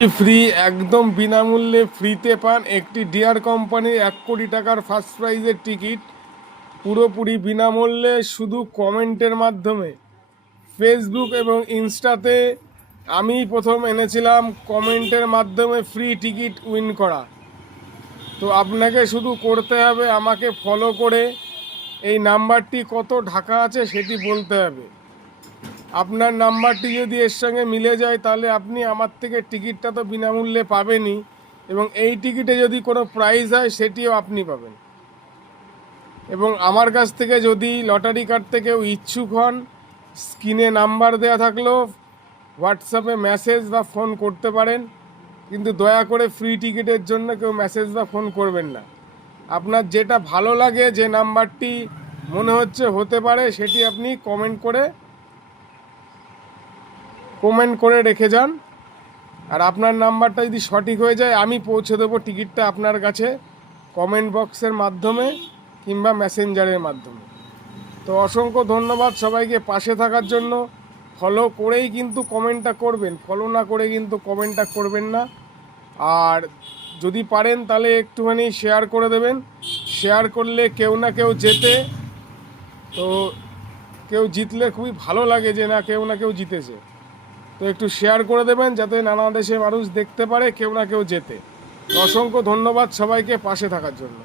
Free, একদম বিনামূল্যে ফ্রিতে পান একটি ডিয়ার কোম্পানির 1 কোটি টাকার ফার্স্ট প্রাইজের টিকিট, পুরোপুরি বিনামূল্যে, শুধু কমেন্টের মাধ্যমে। ফেসবুক এবং ইনস্টাতে আমি প্রথম এনেছিলাম কমেন্টের মাধ্যমে ফ্রি টিকিট উইন করা। তো আপনাকে শুধু করতে হবে আমাকে ফলো করে এই নাম্বারটি কত ঢাকা আছে সেটি বলতে হবে। আপনার নাম্বারটি যদি এর সঙ্গে মিলে যায় তাহলে আপনি আমার থেকে টিকিটটা তো বিনামূল্যে পাবেনই, এবং এই টিকিটে যদি কোনো প্রাইজ হয় সেটিও আপনি পাবেন। এবং আমার কাছ থেকে যদি লটারি কাটতে কেউ ইচ্ছুক হন, স্ক্রিনে নাম্বার দেওয়া থাকলেও হোয়াটসঅ্যাপে মেসেজ বা ফোন করতে পারেন, কিন্তু দয়া করে ফ্রি টিকিটের জন্য কেউ মেসেজ বা ফোন করবেন না। আপনার যেটা ভালো লাগে, যে নাম্বারটি মনে হচ্ছে হতে পারে, সেটি আপনি কমেন্ট করে রেখে যান। আর আপনার নাম্বারটা যদি সঠিক হয়ে যায়, আমি পৌঁছে দেবো টিকিটটা আপনার কাছে, কমেন্ট বক্সের মাধ্যমে কিংবা মেসেঞ্জারের মাধ্যমে। তো অসংখ্য ধন্যবাদ সবাইকে পাশে থাকার জন্য। ফলো করেই কিন্তু কমেন্টটা করবেন, ফলো না করে কিন্তু কমেন্টটা করবেন না। আর যদি পারেন তাহলে একটুখানি শেয়ার করে দেবেন। শেয়ার করলে কেউ না কেউ জেতে। তো কেউ জিতলে খুবই ভালো লাগে যে না, কেউ না কেউ জিতেছে। তো একটু শেয়ার করে দেবেন যাতে নানা দেশের মানুষ দেখতে পারে কেউ না কেউ জেতে। অসংখ্য ধন্যবাদ সবাইকে পাশে থাকার জন্য।